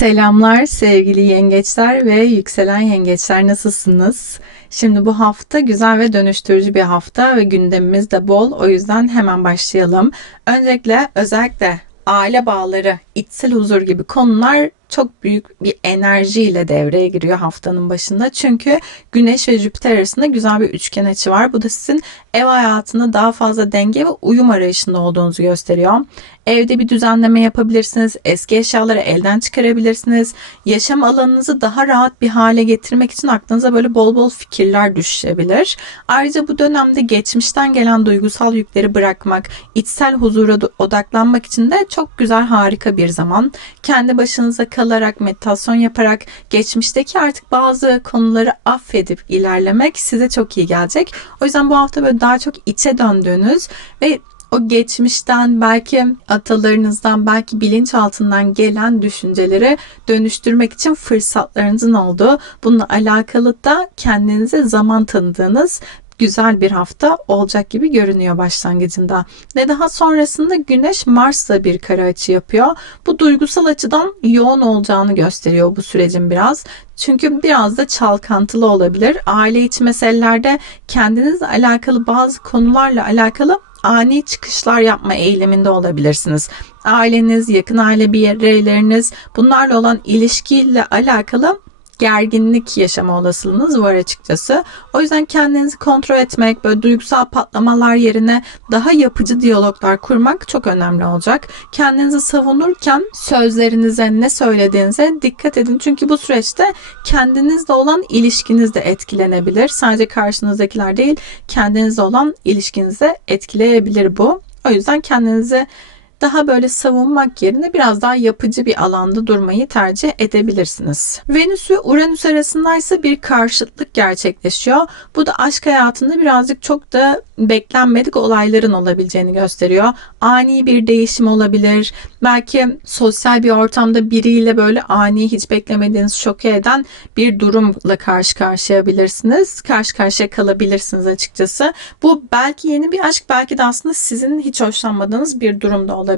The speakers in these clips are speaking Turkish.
Selamlar sevgili yengeçler ve yükselen yengeçler nasılsınız? Şimdi bu hafta güzel ve dönüştürücü bir hafta ve gündemimiz de bol. O yüzden hemen başlayalım. Öncelikle özellikle aile bağları, içsel huzur gibi konular çok büyük bir enerjiyle devreye giriyor haftanın başında. Çünkü Güneş ve Jüpiter arasında güzel bir üçgen açı var. Bu da sizin ev hayatında daha fazla denge ve uyum arayışında olduğunuzu gösteriyor. Evde bir düzenleme yapabilirsiniz. Eski eşyaları elden çıkarabilirsiniz. Yaşam alanınızı daha rahat bir hale getirmek için aklınıza böyle bol bol fikirler düşebilir. Ayrıca bu dönemde geçmişten gelen duygusal yükleri bırakmak, içsel huzura odaklanmak için de çok güzel harika bir zaman. Kendi başınıza kalarak, meditasyon yaparak geçmişteki artık bazı konuları affedip ilerlemek size çok iyi gelecek. O yüzden bu hafta böyle daha çok içe döndüğünüz ve o geçmişten belki atalarınızdan belki bilinçaltından gelen düşünceleri dönüştürmek için fırsatlarınızın olduğu bununla alakalı da kendinize zaman tanıdığınız güzel bir hafta olacak gibi görünüyor başlangıcında. Ve daha sonrasında Güneş Mars'la bir kare açı yapıyor. Bu duygusal açıdan yoğun olacağını gösteriyor bu sürecin biraz. Çünkü biraz da çalkantılı olabilir. Aile içi meselelerde kendinizle alakalı bazı konularla alakalı ani çıkışlar yapma eğiliminde olabilirsiniz. Aileniz, yakın aile bireyleriniz bunlarla olan ilişkiyle alakalı gerginlik yaşama olasılığınız var açıkçası. O yüzden kendinizi kontrol etmek, böyle duygusal patlamalar yerine daha yapıcı diyaloglar kurmak çok önemli olacak. Kendinizi savunurken sözlerinize, ne söylediğinize dikkat edin. Çünkü bu süreçte kendinizle olan ilişkiniz de etkilenebilir. Sadece karşınızdakiler değil, kendinizle olan ilişkinizi etkileyebilir bu. O yüzden kendinizi daha böyle savunmak yerine biraz daha yapıcı bir alanda durmayı tercih edebilirsiniz. Venüs ve Uranüs arasında ise bir karşıtlık gerçekleşiyor. Bu da aşk hayatında birazcık çok da beklenmedik olayların olabileceğini gösteriyor. Ani bir değişim olabilir. Belki sosyal bir ortamda biriyle böyle ani hiç beklemediğiniz şoke eden bir durumla karşı karşıyabilirsiniz. Karşı karşıya kalabilirsiniz açıkçası. Bu belki yeni bir aşk belki de aslında sizin hiç hoşlanmadığınız bir durumda olabilir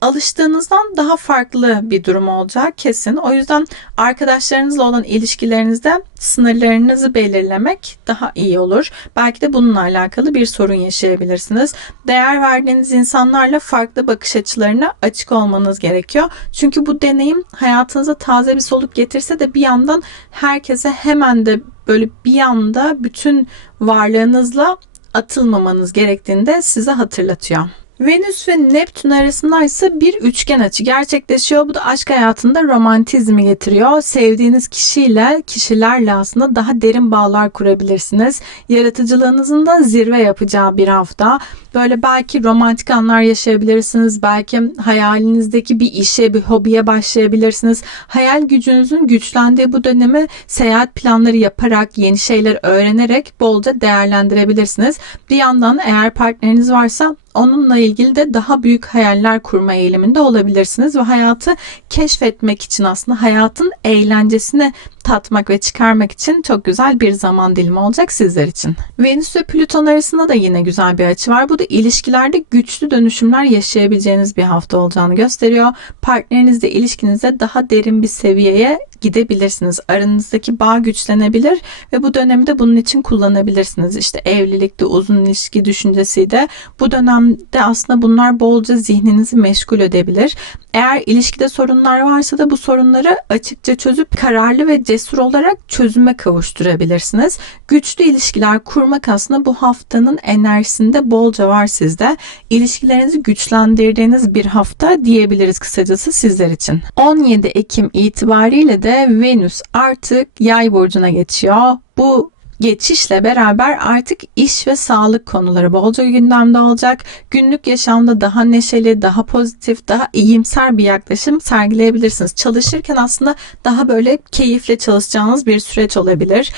alıştığınızdan daha farklı bir durum olacak kesin. O yüzden arkadaşlarınızla olan ilişkilerinizde sınırlarınızı belirlemek daha iyi olur. Belki de bununla alakalı bir sorun yaşayabilirsiniz. Değer verdiğiniz insanlarla farklı bakış açılarına açık olmanız gerekiyor. Çünkü bu deneyim hayatınıza taze bir soluk getirse de bir yandan herkese hemen de böyle bir anda bütün varlığınızla atılmamanız gerektiğini de size hatırlatıyor. Venüs ve Neptün arasında ise bir üçgen açı gerçekleşiyor. Bu da aşk hayatında romantizmi getiriyor. Sevdiğiniz kişiyle, kişilerle aslında daha derin bağlar kurabilirsiniz. Yaratıcılığınızın da zirve yapacağı bir hafta. Böyle belki romantik anlar yaşayabilirsiniz. Belki hayalinizdeki bir işe, bir hobiye başlayabilirsiniz. Hayal gücünüzün güçlendiği bu dönemi seyahat planları yaparak, yeni şeyler öğrenerek bolca değerlendirebilirsiniz. Bir yandan eğer partneriniz varsa onunla ilgili de daha büyük hayaller kurma eğiliminde olabilirsiniz ve hayatı keşfetmek için aslında hayatın eğlencesine tatmak ve çıkarmak için çok güzel bir zaman dilimi olacak sizler için. Venüs ve Plüton arasında da yine güzel bir açı var. Bu da ilişkilerde güçlü dönüşümler yaşayabileceğiniz bir hafta olacağını gösteriyor. Partnerinizle ilişkinizde daha derin bir seviyeye gidebilirsiniz. Aranızdaki bağ güçlenebilir ve bu dönemde bunun için kullanabilirsiniz. İşte evlilikte uzun ilişki düşüncesi de bu dönemde aslında bunlar bolca zihninizi meşgul edebilir. Eğer ilişkide sorunlar varsa da bu sorunları açıkça çözüp kararlı ve cesur olarak çözüme kavuşturabilirsiniz. Güçlü ilişkiler kurmak aslında bu haftanın enerjisinde bolca var sizde. İlişkilerinizi güçlendirdiğiniz bir hafta diyebiliriz kısacası sizler için. 17 Ekim itibariyle de Venüs artık yay burcuna geçiyor. Bu geçişle beraber artık iş ve sağlık konuları bolca gündemde olacak. Günlük yaşamda daha neşeli, daha pozitif, daha iyimser bir yaklaşım sergileyebilirsiniz. Çalışırken aslında daha böyle keyifle çalışacağınız bir süreç olabilir.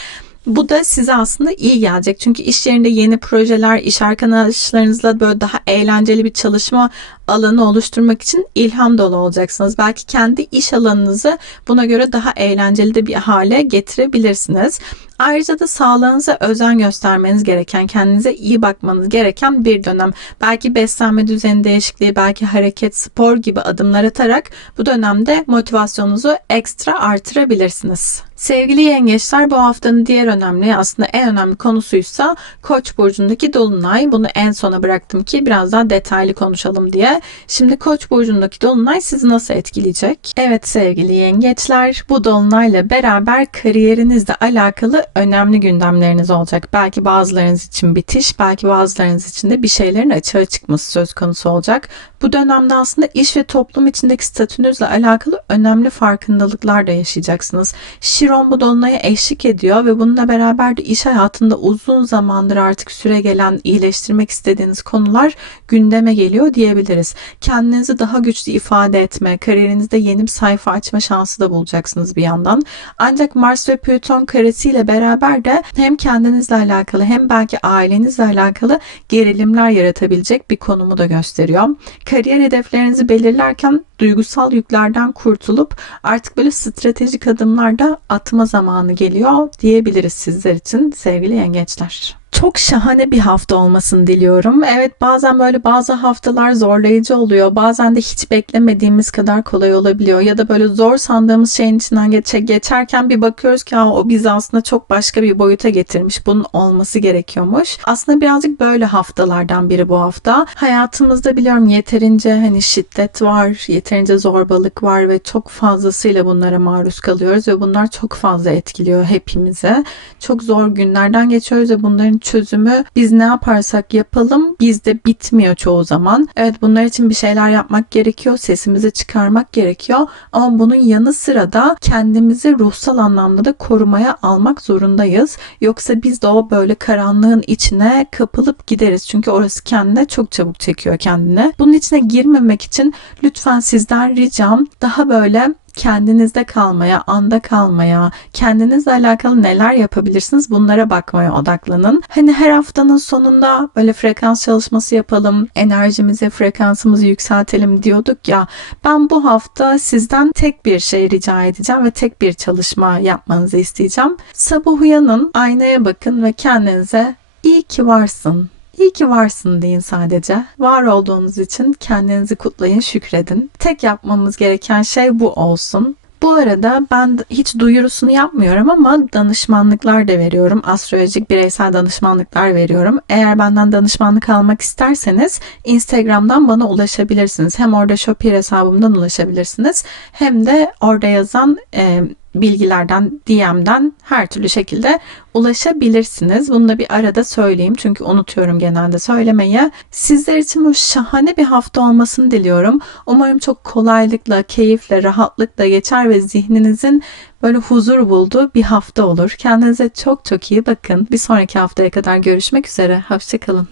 Bu da size aslında iyi gelecek. Çünkü iş yerinde yeni projeler, iş arkadaşlarınızla böyle daha eğlenceli bir çalışma alanı oluşturmak için ilham dolu olacaksınız. Belki kendi iş alanınızı buna göre daha eğlenceli de bir hale getirebilirsiniz. Ayrıca da sağlığınıza özen göstermeniz gereken, kendinize iyi bakmanız gereken bir dönem. Belki beslenme düzeni değişikliği, belki hareket, spor gibi adımlar atarak bu dönemde motivasyonunuzu ekstra artırabilirsiniz. Sevgili yengeçler bu haftanın diğer önemli aslında en önemli konusuysa Koç burcundaki dolunay. Bunu en sona bıraktım ki biraz daha detaylı konuşalım diye. Şimdi Koç burcundaki dolunay sizi nasıl etkileyecek? Evet sevgili yengeçler bu dolunayla beraber kariyerinizle alakalı önemli gündemleriniz olacak. Belki bazılarınız için bitiş, belki bazılarınız için de bir şeylerin açığa çıkması söz konusu olacak. Bu dönemde aslında iş ve toplum içindeki statünüzle alakalı önemli farkındalıklar da yaşayacaksınız. Şiron bu dolunaya eşlik ediyor ve bununla beraber de iş hayatında uzun zamandır artık süre gelen iyileştirmek istediğiniz konular gündeme geliyor diyebiliriz. Kendinizi daha güçlü ifade etme, kariyerinizde yeni bir sayfa açma şansı da bulacaksınız bir yandan. Ancak Mars ve Plüton karesiyle beraber de hem kendinizle alakalı hem belki ailenizle alakalı gerilimler yaratabilecek bir konumu da gösteriyor. Kariyer hedeflerinizi belirlerken duygusal yüklerden kurtulup artık böyle stratejik adımlar da atma zamanı geliyor diyebiliriz sizler için sevgili yengeçler çok şahane bir hafta olmasını diliyorum. Evet bazen böyle bazı haftalar zorlayıcı oluyor. Bazen de hiç beklemediğimiz kadar kolay olabiliyor. Ya da böyle zor sandığımız şeyin içinden geçe, geçerken bir bakıyoruz ki o bizi aslında çok başka bir boyuta getirmiş. Bunun olması gerekiyormuş. Aslında birazcık böyle haftalardan biri bu hafta. Hayatımızda biliyorum yeterince hani şiddet var, yeterince zorbalık var ve çok fazlasıyla bunlara maruz kalıyoruz ve bunlar çok fazla etkiliyor hepimize. Çok zor günlerden geçiyoruz ve bunların çözümü biz ne yaparsak yapalım bizde bitmiyor çoğu zaman. Evet bunlar için bir şeyler yapmak gerekiyor. Sesimizi çıkarmak gerekiyor. Ama bunun yanı sıra da kendimizi ruhsal anlamda da korumaya almak zorundayız. Yoksa biz de o böyle karanlığın içine kapılıp gideriz. Çünkü orası kendine çok çabuk çekiyor kendine. Bunun içine girmemek için lütfen sizden ricam daha böyle kendinizde kalmaya, anda kalmaya, kendinizle alakalı neler yapabilirsiniz bunlara bakmaya odaklanın. Hani her haftanın sonunda böyle frekans çalışması yapalım, enerjimizi, frekansımızı yükseltelim diyorduk ya. Ben bu hafta sizden tek bir şey rica edeceğim ve tek bir çalışma yapmanızı isteyeceğim. Sabah uyanın, aynaya bakın ve kendinize iyi ki varsın İyi ki varsın deyin sadece. Var olduğunuz için kendinizi kutlayın, şükredin. Tek yapmamız gereken şey bu olsun. Bu arada ben hiç duyurusunu yapmıyorum ama danışmanlıklar da veriyorum. Astrolojik bireysel danışmanlıklar veriyorum. Eğer benden danışmanlık almak isterseniz Instagram'dan bana ulaşabilirsiniz. Hem orada Shopee hesabımdan ulaşabilirsiniz. Hem de orada yazan e, bilgilerden, DM'den her türlü şekilde ulaşabilirsiniz. Bunu da bir arada söyleyeyim çünkü unutuyorum genelde söylemeyi. Sizler için bu şahane bir hafta olmasını diliyorum. Umarım çok kolaylıkla, keyifle, rahatlıkla geçer ve zihninizin böyle huzur bulduğu bir hafta olur. Kendinize çok çok iyi bakın. Bir sonraki haftaya kadar görüşmek üzere. Hoşçakalın.